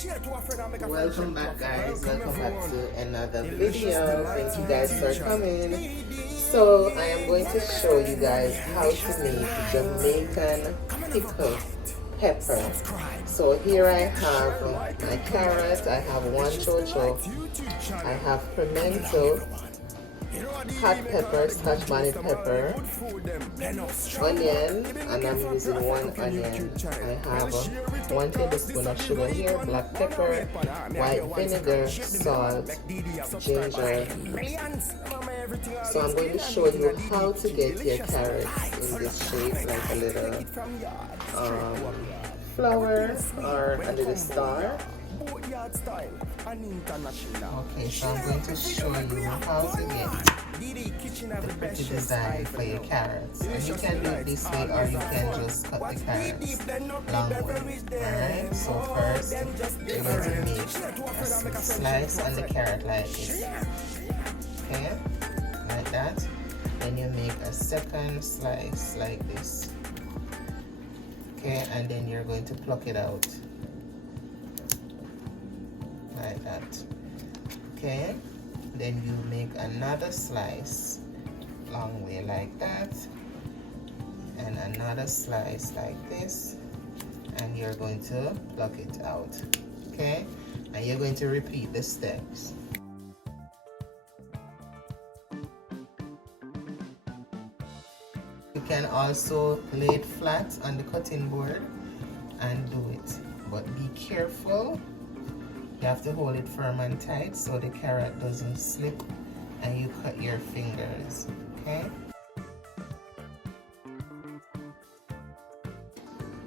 Welcome back, guys. Welcome back to another video. Thank you guys for coming. So I am going to show you guys how to make Jamaican pickled pepper. So here I have my carrot, I have one chocho, I have pimento, hot pepper, scotch bonnet pepper, onion, and I'm using one onion. I have 1 tablespoon of sugar here, black pepper, white vinegar, salt, ginger. So I'm going to show you how to get your carrots in this shape, like a little flower or a little star. Okay, so I'm going to show you how to get the pretty design for your carrots. And you can do it this way, or you can just cut the carrots long way. Alright, so first you're going to make a slice on the carrot like this. Okay, like that. Then you make a second slice like this. Okay, and then you're going to pluck it out like that. Okay, then you make another slice long way like that, and another slice like this, and you're going to pluck it out. Okay, and you're going to repeat the steps. You can also lay it flat on the cutting board and do it, but be careful. You have to hold it firm and tight so the carrot doesn't slip and you cut your fingers, okay?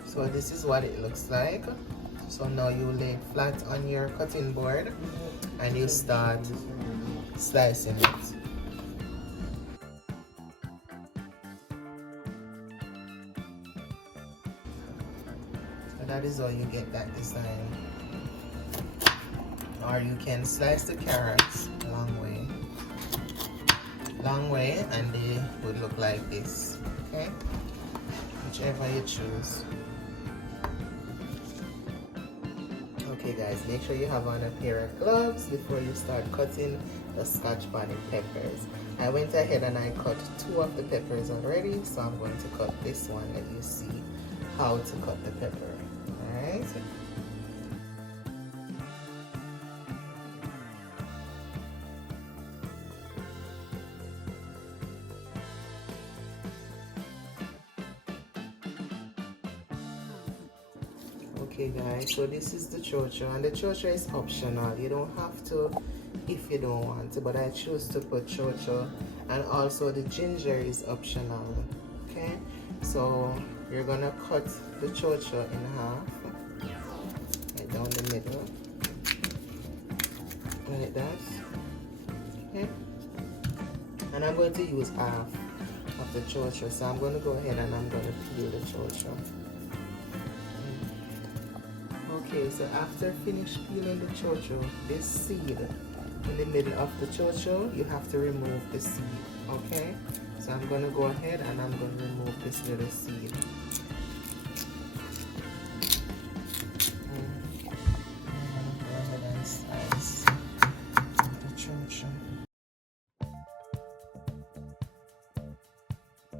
So this is what it looks like. So now you lay it flat on your cutting board and you start slicing it. So that is how you get that design. Or you can slice the carrots long way, and they would look like this. Okay, whichever you choose. Okay guys, make sure you have on a pair of gloves before you start cutting the scotch bonnet peppers. I went ahead and I cut 2 of the peppers already, so I'm going to cut this one. Let you see how to cut the pepper. Alright. Okay guys, so this is the chocho, and the chocho is optional. You don't have to if you don't want to, but I choose to put chocho, and also the ginger is optional. Okay, so you're gonna cut the chocho in half, right down the middle, like that. Okay, and I'm going to use half of the chocho, so I'm going to go ahead and I'm going to peel the chocho. Okay, so after finish peeling the chocho, this seed in the middle of the chocho, you have to remove the seed. Okay, so I'm going to go ahead and I'm going to remove this little seed. I'm going to go ahead and slice the chocho.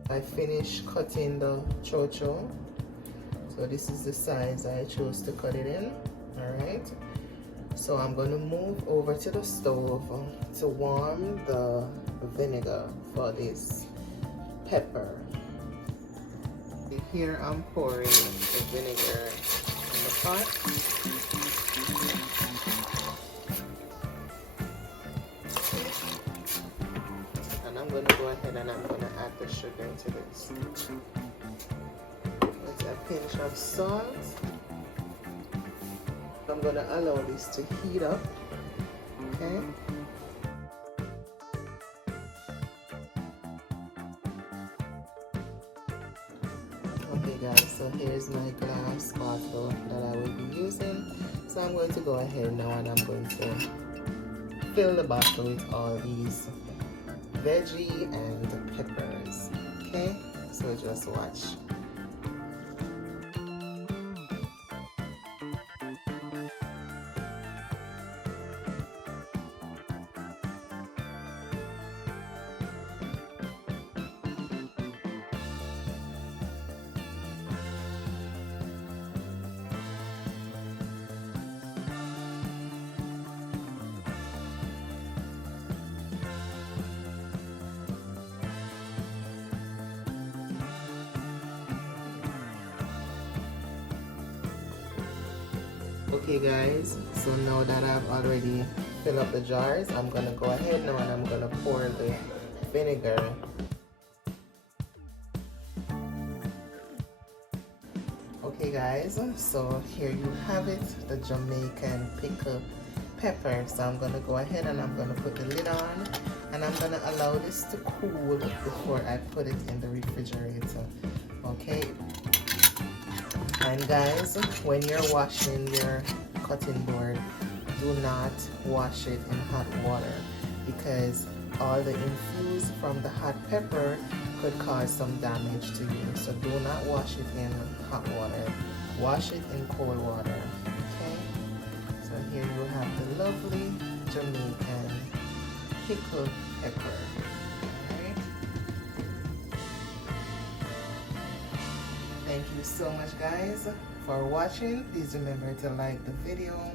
I finished cutting the chocho. So this is the size I chose to cut it in. Alright, so I'm going to move over to the stove to warm the vinegar for this pepper. Here I'm pouring the vinegar in the pot. And I'm going to go ahead and I'm going to add the sugar into this. A pinch of salt. I'm going to allow this to heat up. Okay. Okay guys, so here's my glass bottle that I will be using. So I'm going to go ahead now and I'm going to fill the bottle with all these veggie and peppers. Okay, so just watch. Okay guys, so now that I've already filled up the jars, I'm gonna go ahead now and I'm gonna pour the vinegar. Okay guys, so here you have it, the Jamaican pickled pepper. So I'm gonna go ahead and I'm gonna put the lid on and I'm gonna allow this to cool before I put it in the refrigerator. Okay, and guys, when you're washing your cutting board, do not wash it in hot water because all the infuse from the hot pepper could cause some damage to you. So do not wash it in hot water. Wash it in cold water. Okay? So here you have the lovely Jamaican pickled pepper. Alright? Thank you so much guys for watching. Please remember to like the video,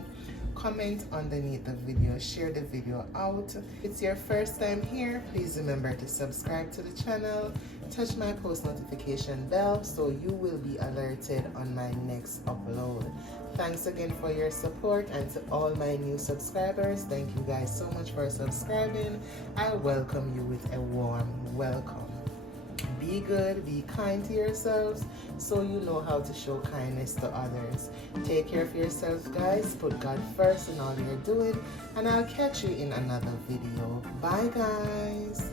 comment underneath the video, share the video out. If it's your first time here, please remember to subscribe to the channel, touch my post notification bell so you will be alerted on my next upload. Thanks again for your support, and to all my new subscribers, thank you guys so much for subscribing. I welcome you with a warm welcome. Be good, be kind to yourselves so you know how to show kindness to others. Take care of yourselves guys, put God first in all you're doing, and I'll catch you in another video. Bye guys.